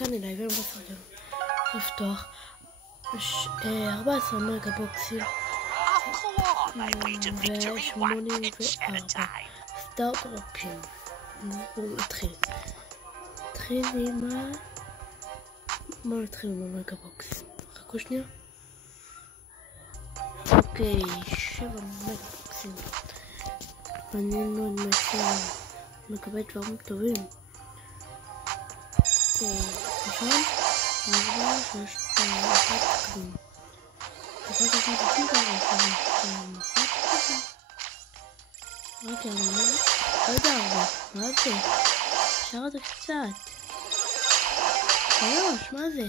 כאן אליי ואני בסרטון לפתוח 14 מגה בוקסים ו84 סטארט-אפים. בואו נתחיל נתחיל עם המגה בוקסים. חכו שנייה. אוקיי, 7 מגה בוקסים. מעניין מאוד מה מקבל דברים טובים. ראשון, 4, 3, 1, כלום. לא יודע 4, מה זה? אפשר את זה קצת. 3, מה זה?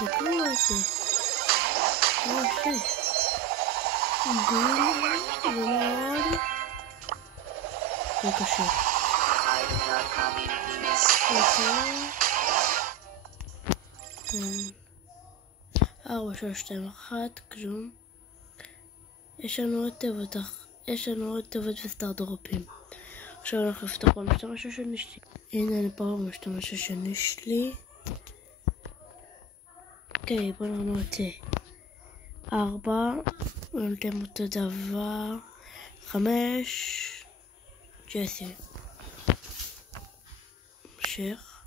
זה כלום מה זה? 6. ומאוד זה קשה. 4, 3, 2, 1, כלום. יש לנו עוד תיבות וסטארט-אפים. עכשיו אני הולך לפתוח במשתמש השני שלי. הנה אני פה במשתמש השני שלי. אוקיי, בוא נראה את זה. 4, נותן אותו דבר. 5, ג'סי. המשך.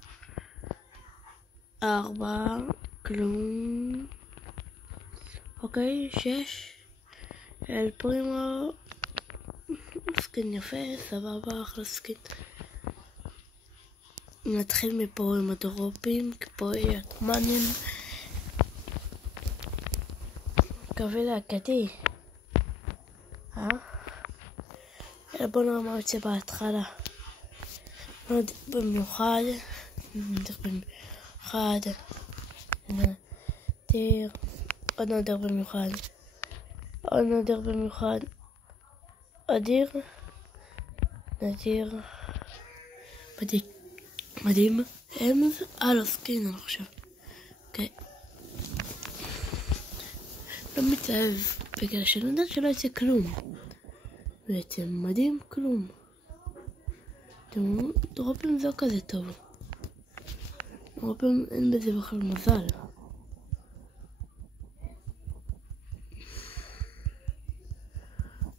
4, כלום. אוקיי, 6. אל פרימו. סקין יפה, סבבה, אחלה סקין. נתחיל מפה עם הדרופים, כי פה יהיה מעניין. מקווה להגדי. בוא נראה מה יוצא בהתחלה. במיוחד. עוד נדר במיוחד. אדיר. נדיר. מדהים. הם על הסקין אני חושב. אוקיי. לא מתאהב בגלל שאני יודעת שלא יצא כלום. בעצם מדהים כלום. דרופים זה לא כזה טוב. דרופים אין בזה בכלל מזל.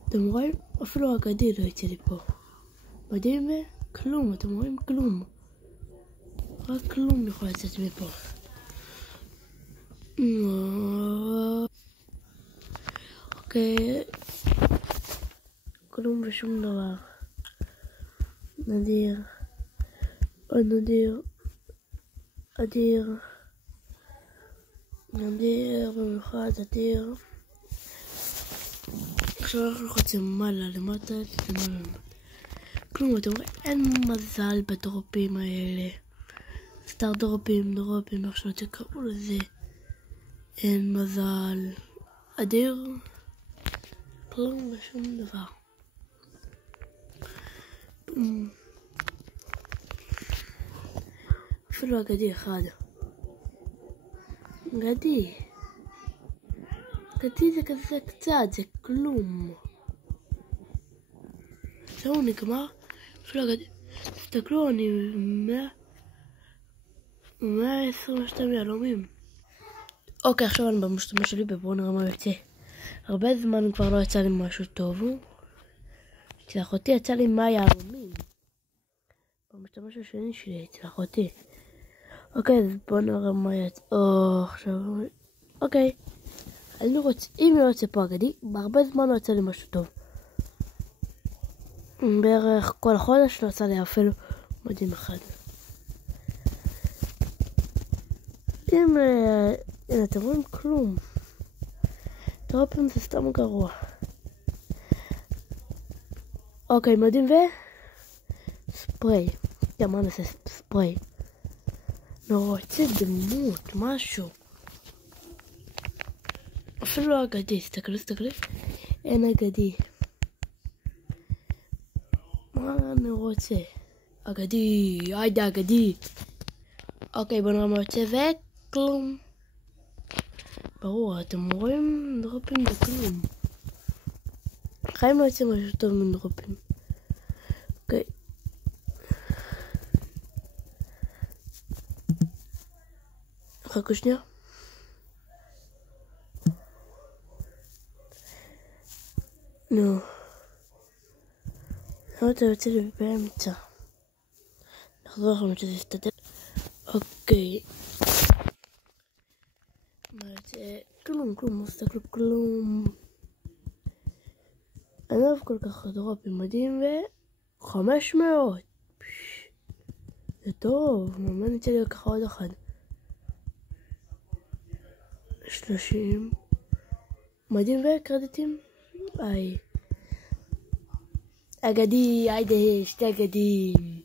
אתם רואים? אפילו אגדי לא יצא לי פה. מדהים וכלום, אתם רואים? כלום. רק כלום יכול לצאת מפה. אוקיי. כלום ושום דבר. נדיר. עוד נדיר. אדיר. נדיר במיוחד אדיר. עכשיו אנחנו לוחצים מעלה למטה, כלום, אתם רואים, אין מזל בדרופים האלה. סטאר דרופים, איך שלא תקראו לזה. אין מזל. אדיר. כלום ושום דבר. אפילו אגדי אחד. אגדי זה כזה קצת, זה כלום. זהו, נגמר. אפילו אגדי. תסתכלו, אני 122 יהלומים. אוקיי, עכשיו אני במשתמש שלי ובואו נראה מה יוצא. הרבה זמן כבר לא יצא לי משהו טוב. אצל אחותי יצא לי 100 יהלומים. במשתמש השני שלי, אצל אחותי. אוקיי, אז בואו נראה מה יצא. עכשיו. אוקיי. אם לא יוצא פה אגדי, בהרבה זמן לא יצא לי משהו טוב. בערך כל החודש לא יצא לי אפילו מדהים אחד. אם אתם רואים כלום. דרופים זה סתם גרוע. אוקיי, מדהים ספרי. מה נעשה ספרי? רוצה דמות, משהו. אפילו לא אגדי, תסתכלו. אין אגדי. מה אני רוצה? אגדי, היידה אגדי. אוקיי, בוא נראה מה יוצא וכלום. ברור, אתם רואים דרופים וכלום. חיים לא יוצא משהו טוב מדרופים. אוקיי. חכו שנייה. נו. למה אתה יוצא לי באמצע? נחזור לכם שזה יסתדר. אוקיי. מה יוצא? כלום, לא מסתכלו כלום. אני אוהב כל כך דרופים מדהים 500. זה טוב, ממש יצא לי ככה עוד אחד. 30. מדהים וקרדיטים. איי. אגדי, היידה, 2 אגדים.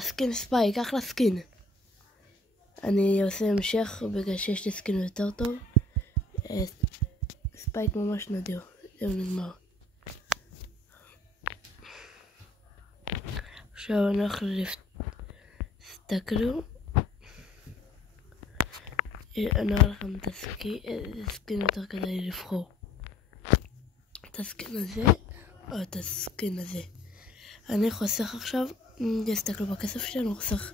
סקין ספייק, אחלה סקין. אני עושה המשך בגלל שיש לי סקין יותר טוב. ספייק ממש נדיר. זהו נגמר. עכשיו אני הולך תסתכלו. אני אומר לכם את הסקין יותר כדאי לבחור. את הסקין הזה או את הסקין הזה. אני חוסך עכשיו, תסתכלו בכסף שלי, אני חוסך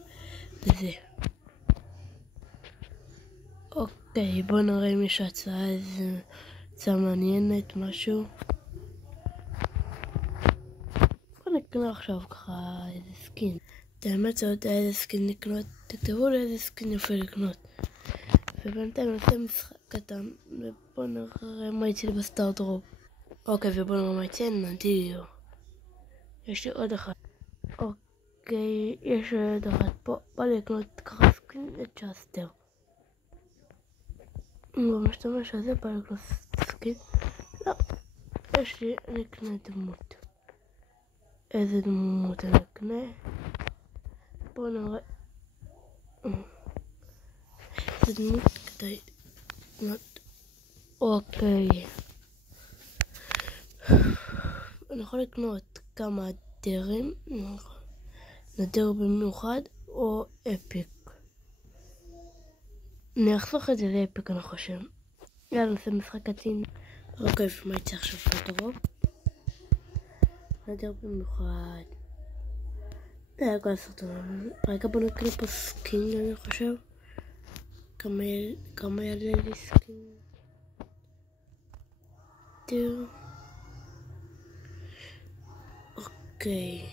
בזה. אוקיי, בואו נראה אם יש הצעה, איזה הצעה מעניינת, משהו. בואו נקנה עכשיו ככה איזה סקין. את האמת זה יודע איזה סקין לקנות, תכתבו לי איזה סקין יפה לקנות. ובינתיים נעשה משחק קטן, ובואו נראה מה יצא לי בסטארט דרופ. אוקיי, ובואו נראה מה יצא, נדיר. יש לי עוד אחד. אוקיי, יש לי עוד אחד פה. בא לי לקנות ככה סקין את צ'סטר. במשתמש הזה בא לי לקנות סקין. לא, יש לי, אני אקנה דמות. איזה דמות אני אקנה? בואו נראה. איזה דמות כדאי לקנות. אוקיי. אני יכול לקנות כמה דרים, נדר במיוחד או אפיק. אני אחסוך את זה לאפיק אני חושב. יאללה נעשה משחק קצין. אוקיי, ומה יצא עכשיו פוטורופ? נדר במיוחד. כל הסרטון. רגע בוא נקנה פה סקין אני חושב. כמה יעלה לי סקין? דר. אוקיי.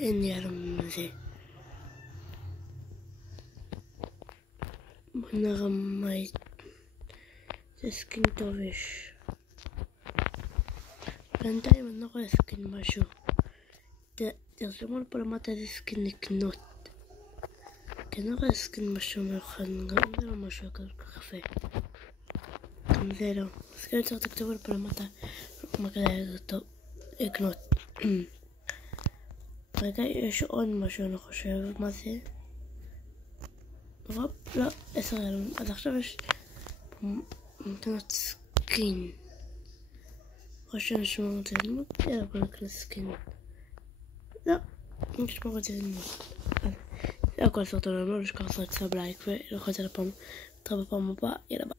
אין יהלום הזה. בוא נראה מה זה סקין טוב יש. בינתיים אני לא רואה סקין משהו. תרשמו פה למטה איזה סקין לקנות. כי אני לא רואה סקין משהו מיוחד. גם זה לא משהו כל כך יפה. גם זה לא. סקין יותר תכתבו פה למטה מה כדאי לקנות. רגע, יש עוד משהו אני חושב. מה זה? לא, 10 יעלום. אז עכשיו יש פה מתנות סקין. או שנשמור את זה לדמות. יאללה, בוא נקנה סקין. לא, נשמור את זה לדמות. זה הכל סרטון, לא לשכח לעשות סאב לייק וללחוץ על הפעם. נתראה בפעם הבאה, יאללה ביי.